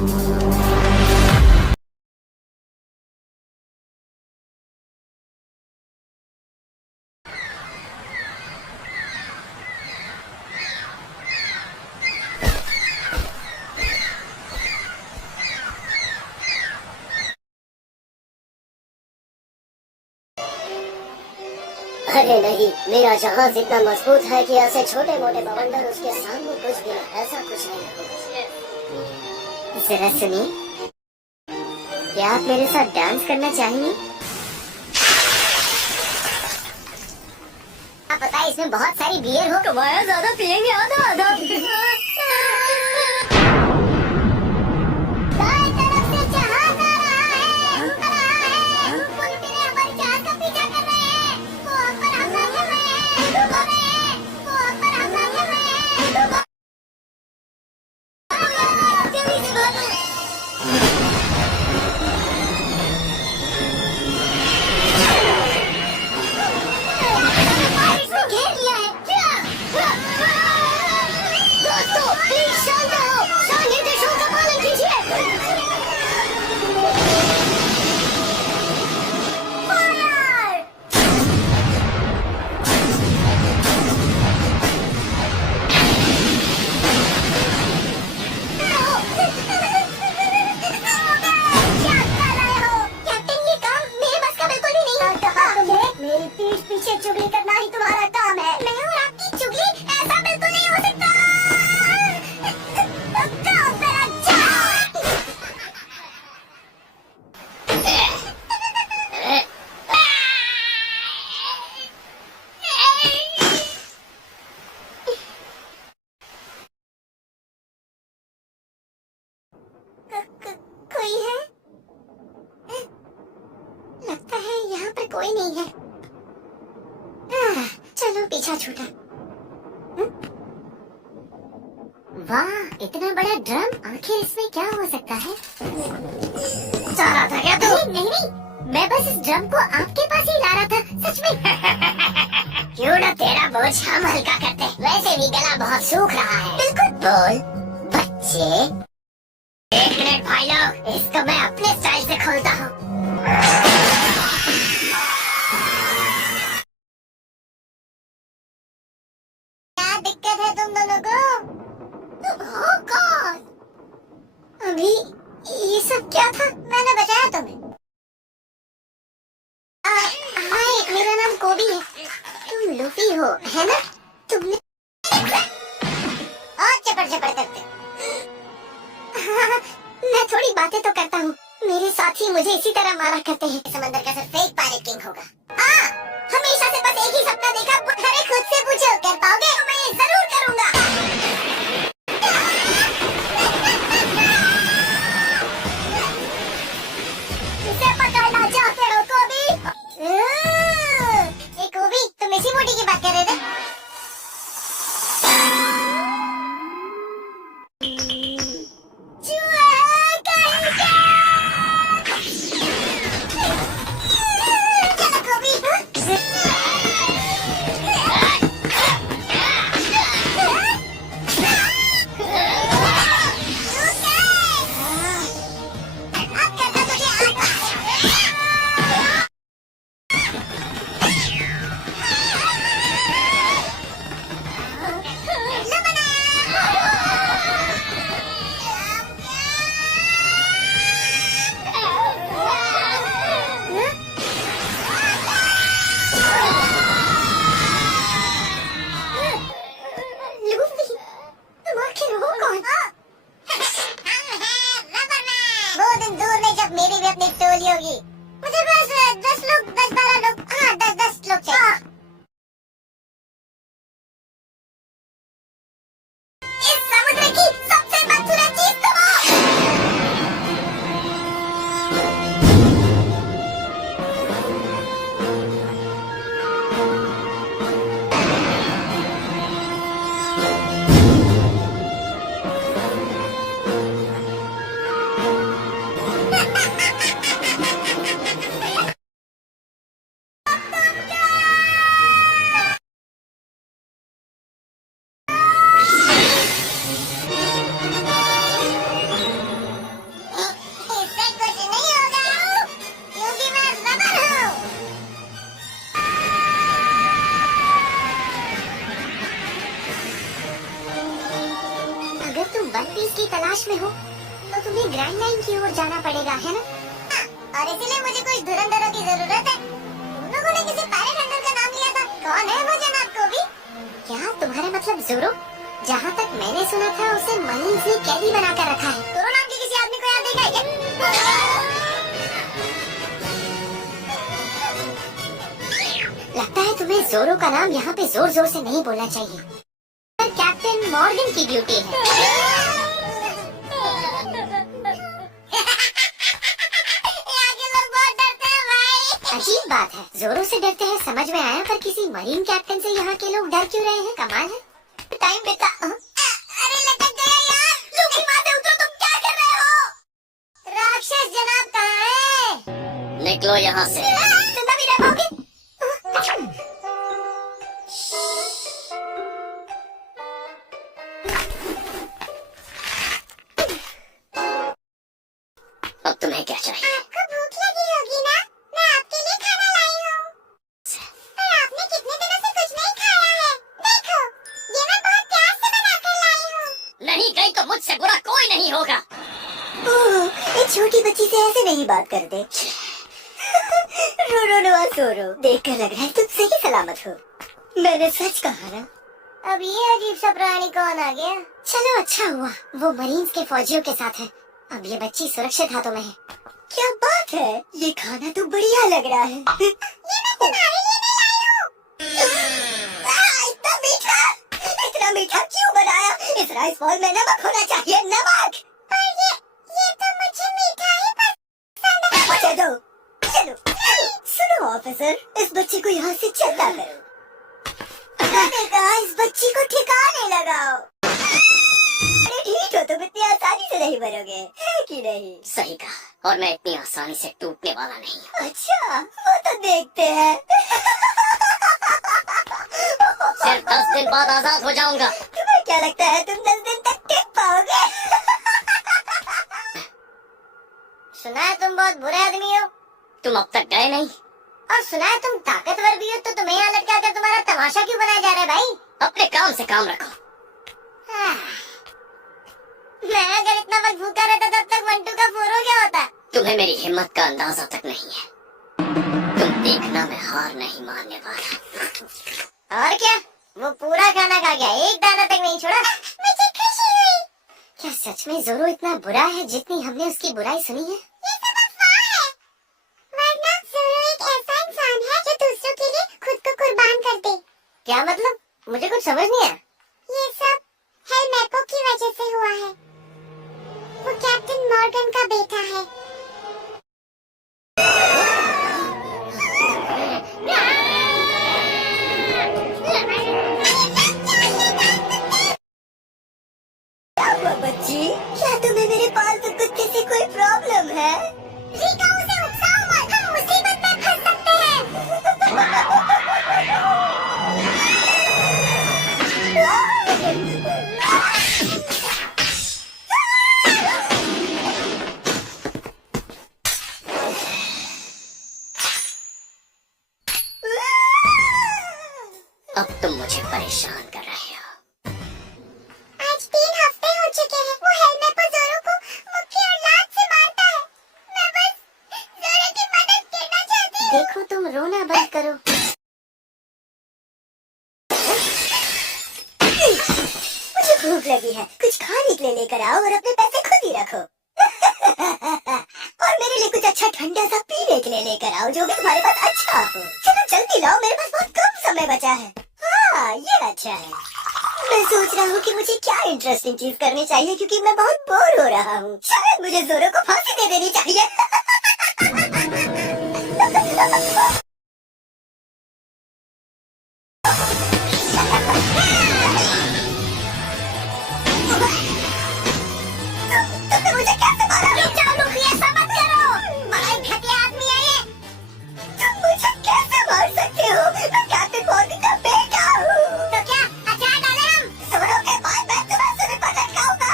अरे नहीं, मेरा जहाज इतना मजबूत है कि ऐसे छोटे मोटे बवंडर उसके सामने कुछ भी नहीं। ऐसा कुछ नहीं होगा। जरा सुनिए, क्या आप मेरे साथ डांस करना चाहेंगे? आप पता है इसमें बहुत सारी बियर हो, कमाया ज्यादा पियेंगे आधा आधा। पीछे चुगली करना ही तुम्हारा काम है। मैं और आपकी चुगली, ऐसा बिल्कुल नहीं हो सकता। कोई है? लगता है यहाँ पर कोई नहीं है। चलो पीछा छूटा। वाह, इतना बड़ा ड्रम, आखिर इसमें क्या हो सकता है? चाह रहा था क्या तू? नहीं, मैं बस इस ड्रम को आपके पास ही ला रहा था, सच में। क्यों ना तेरा बोझ हम हल्का करते, वैसे भी गला बहुत सूख रहा है। बिल्कुल। बोल बच्चे। एक मिनट भाई लोग, इसको मैं अपने स्टाइल से खोलता हूँ। दिक्कत है तुम दोनों को? तुम हो कौन? अभी ये सब क्या था? मैंने बचाया तुम्हें। हाय, मेरा नाम कोबी है। तुम लूफी हो, है ना? तुमने और चपड़ चपड़ करते। मैं थोड़ी बातें तो करता हूँ। मेरे साथी मुझे इसी तरह मारा करते हैं। समंदर का सिर्फ फेक पायरेट किंग होगा। हमेशा से बस एक ही सपना देखा। अरे खुद से पूछो, कर पाओगे? तो मैं जरूर करूँगा। इसे पकड़ना चाहते हो कोबी? कोबी, तुम इसी बूटी की बात कर रहे थे? मेरी भी अपनी टोली होगी। मुझे बस 10 लोग, 10-12 लोग, हाँ 10 लोग चाहिए। इस समुद्र की सबसे बदसूरत चीज तुम हो। रश में हो तो तुम्हें ग्रैंड लाइन की ओर जाना पड़ेगा, है ना? हाँ, और इसीलिए मुझे कुछ धुरंधरों की जरूरत है। तुम लोगों ने किसी पायरेट का नाम लिया था, कौन है वो जनाब कोबी? क्या तुम्हारा मतलब ज़ोरो? जहाँ तक मैंने सुना था उसे मरीन्स ने कैदी बना कर रखा है। ज़ोरो नाम के किसी आदमी को याद देखा है क्या? लगता है तुम्हें ज़ोरो का नाम यहाँ पे जोर जोर से नहीं बोलना चाहिए। कैप्टन मॉर्गन की ड्यूटी है। यहाँ के लोग बहुत डरते हैं भाई। अजीब बात है, ज़ोरो से डरते हैं समझ में आया, पर किसी मरीन कैप्टन से यहाँ के लोग डर क्यों रहे हैं? कमाल है। टाइम बेटा। अरे लटक गया यार। लूकी माँ से उतरो, तुम क्या कर रहे हो? राक्षस जनाब कहाँ है? निकलो यहाँ से। जिंदा भी रह पाओगे? अब तुम्हें क्या चाहिए? आपको भूख लगी होगी ना? मैं आपके लिए खाना लाई हूँ। पर आपने कितने दिनों से कुछ नहीं खाया है। देखो, ये मैं बहुत प्यार से बना कर लाई हूँ। नहीं गई तो मुझसे बुरा कोई नहीं होगा। ओह, एक छोटी बच्ची से ऐसे नहीं बात करते। रो रो रो सोरो, देख कर लग रहा है तुम सही सलामत हो। मैंने सच कहा ना। अब ये अजीब सा प्राणी कौन आ गया? चलो अच्छा हुआ, वो मरीन्स के फौजियों के साथ है। अब ये बच्ची सुरक्षित हाथों में है। क्या बात है, ये खाना तो बढ़िया लग रहा है। ये मैं तुम्हारे लिए नहीं लाई हूँ। इतना मीठा, इतना मीठा क्यों बनाया? इस राइस बॉल में नमक होना चाहिए, नमक। पर ये तो मुझे मीठा ही पसंद है। मुझे दो, चलो। सुनो ऑफिसर, इस बच्ची को यहाँ से चलता करो। मैंने कहा इस बच्ची को ठिकाने लगाओ। अरे ठीक हो, तुम इतनी आसानी से नहीं मरोगे, है कि नहीं? सही कहा, और मैं इतनी आसानी से टूटने वाला नहीं हूँ। अच्छा, वो तो देखते हैं। सिर्फ 10 दिन बाद आजाद हो जाऊंगा। तुम्हें क्या लगता है तुम 10 दिन तक टिक पाओगे? सुना है तुम बहुत बुरे आदमी हो, तुम अब तक गए नहीं। और सुना है तुम ताकतवर भी हो, तो तुम्हें यहाँ लटका कर तुम्हारा तमाशा क्यों बनाया जा रहा है भाई? अपने काम से काम रखो। मैं अगर इतना वक्त भूखा रहता तब तक मंटू का फोरो क्या होता? तुम्हें मेरी हिम्मत का अंदाजा तक नहीं है। तुम देखना, मैं हार नहीं मानने वाला। और क्या, वो पूरा खाना खा गया, एक दाना तक नहीं छोड़ा। मुझे खुशी हुई। क्या सच में ज़ोरो इतना बुरा है जितनी हमने उसकी बुराई सुनी है? ये सब अफवाह है। वरना ज़ोरो एक ऐसा इंसान है जो दूसरों के लिए खुद को कुर्बान कर दे। क्या मतलब? मुझे कुछ समझ नहीं आया। ये सब हेलमेपो की वजह से हुआ है। वो कैप्टन मॉर्गन का बेटा है। क्या हुआ बच्ची? क्या तुम्हें मेरे पालतू कुत्ते से कोई प्रॉब्लम है? रिका, उसे उकसाओ मत, हम मुसीबत में फंस सकते हैं। अब तुम मुझे परेशान कर रहे हो। आज 3 हफ्ते हो चुके हैं। वो हेलमेपो ज़ोरो को मुक्की और लात से मारता है। मैं बस ज़ोरो की मदद करना चाहती हूँ। देखो, तुम रोना बंद करो। मुझे भूख लगी है, कुछ खाने के लिए लेकर आओ और अपने पैसे खुद ही रखो। और मेरे लिए कुछ अच्छा ठंडा सा पीने के लिए लेकर आओ, जो भी तुम्हारे पास अच्छा हो। चलो जल्दी लाओ, मेरे पास बहुत कम समय बचा है। हाँ, ये अच्छा है। मैं सोच रहा हूँ कि मुझे क्या इंटरेस्टिंग चीज करनी चाहिए, क्योंकि मैं बहुत बोर हो रहा हूँ। शायद मुझे ज़ोरो को फांसी दे देनी चाहिए। तुमने मुझे कैसे मारा? रुक जाओ लूकी, ऐसा मत करो। बड़ा ही घटिया आदमी है ये। तुम मुझे कैसे मार सकते हो? मैं कैप्टन मॉर्गन का बेटा हूँ। तो क्या अचार डाले हम? ज़ोरो के बाद मैं तुम्हें सिर पर लटकाऊंगा।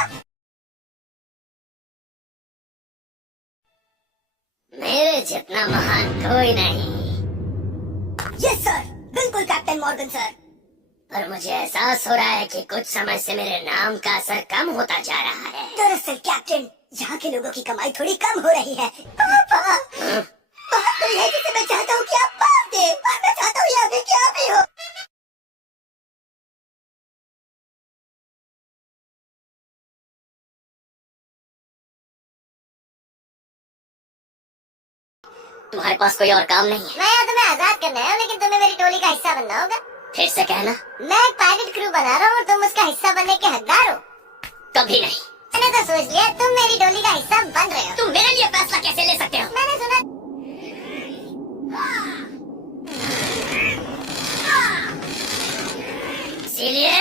मेरे जितना महान कोई नहीं। यस सर, बिल्कुल कैप्टन मॉर्गन सर। पर मुझे एहसास हो रहा है कि कुछ समय से मेरे नाम का असर कम होता जा रहा है। दरअसल कैप्टन, यहाँ के लोगों की कमाई थोड़ी कम हो रही है। पापा, बात तो यह जिसे मैं चाहता हूँ कि आप मार दे। मैं चाहता हूँ यहाँ पे क्या भी हो। तुम्हारे पास कोई और काम नहीं है? मैं यहाँ तुम्हें आजाद करना है, लेकिन तुम्हें मेरी टोली का हिस्सा बनना होगा। फिर से कहना। मैं एक पायलट क्रू बना रहा हूँ और तुम उसका हिस्सा बनने के हकदार हो। कभी नहीं। मैंने तो सोच लिया तुम मेरी टोली का हिस्सा बन रहे हो। तुम मेरे लिए फैसला कैसे ले सकते हो? मैंने सुना इसीलिए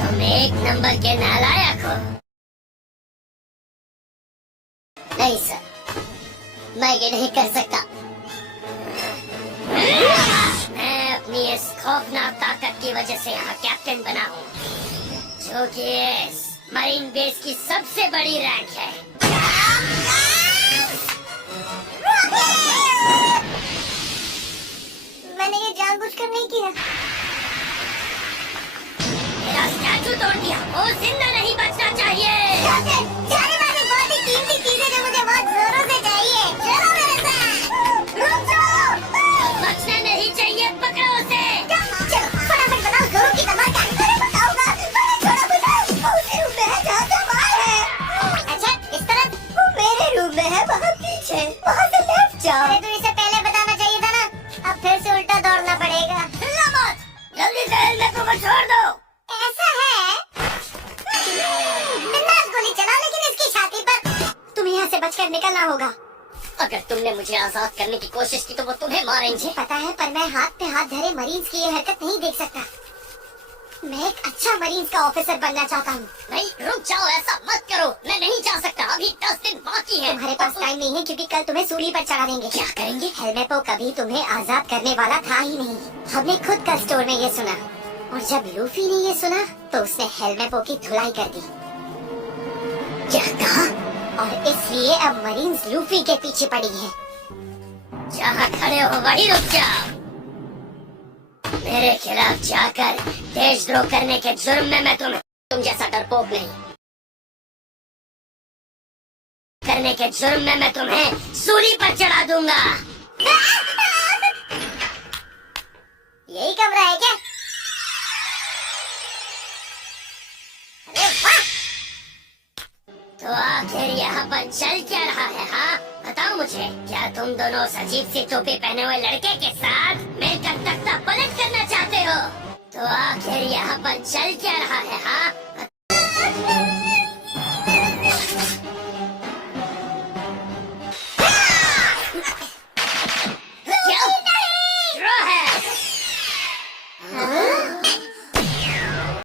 तुम एक नंबर के नालायक हो। नहीं सर, मैं ये नहीं कर सकता। मैं अपनी इस खौफनाक ताकत की वजह से यहाँ कैप्टन बना हूँ, जो कि इस मरीन बेस की सबसे बड़ी रैंक है। मैंने ये जानबूझकर नहीं किया। मेरा स्टैचू तोड़ दिया, वो जिंदा नहीं बचना चाहिए। जाने वाली बहुत ही कीमती चीजें जो मुझे बहुत जोरों से चाहिए। चलो मेरे साथ। रुक जाओ। बचना नहीं चाहिए, पकड़ो उसे। चलो फटाफट बनाओ जोरों की कमर का। मैं बताऊंगा। मैंने छोड़ा मुझे। वो उसी रूम में है जहाँ से बाहर है। अच्छा इस तरफ। वो मेरे रूम में है, वहाँ पीछे। वहाँ से लेफ्ट जाओ। अरे तू इसे पहले बताना चाहिए था ना। अब फिर से उल्टा दौड़ना पड़ेगा। चिल्ला मत, जल्दी से हेलमेट को छोड़ दो। ऐसा है। बिंदास गोली चलाओ, लेकिन इसकी छाती पर। तुम्हें यहाँ से बचकर निकलना होगा। अगर तुमने मुझे आजाद करने की कोशिश की तो वो तुम्हें मारेंगे। पता है, पर मैं हाथ पे हाथ धरे मरीन्स की ये हरकत नहीं देख सकता। मैं एक अच्छा मरीन्स का ऑफिसर बनना चाहता हूँ। नहीं, रुक जाओ, ऐसा मत करो। मैं नहीं जा सकता, अभी 10 दिन बाकी है। तुम्हारे पास टाइम नहीं है, क्योंकि कल तुम्हें सूली पर चढ़ा देंगे। क्या करेंगे? हेलमेपो कभी तुम्हें आजाद करने वाला था ही नहीं। हमने खुद कल स्टोर में ये सुना, और जब लूफी ने ये सुना तो उसने हेलमेपो की धुलाई कर दी। क्या कहा? और इसलिए अब मरीन्स लूफी के पीछे पड़ी है। जहाँ खड़े हो वहीं रुक जाओ। मेरे खिलाफ जाकर देशद्रोह करने के जुर्म में मैं तुम जैसा डरपोक नहीं। करने के जुर्म में मैं तुम्हें सूली पर चढ़ा दूंगा। यही कमरा है क्या? अरे वाह! तो आखिर यहाँ पर चल क्या रहा है? हाँ बताओ मुझे, क्या तुम दोनों उस अजीब सी टोपी पहने हुए लड़के के साथ मिलकर तख्ता पलट करना चाहते हो? तो आखिर यहाँ पर चल क्या रहा है? हाँ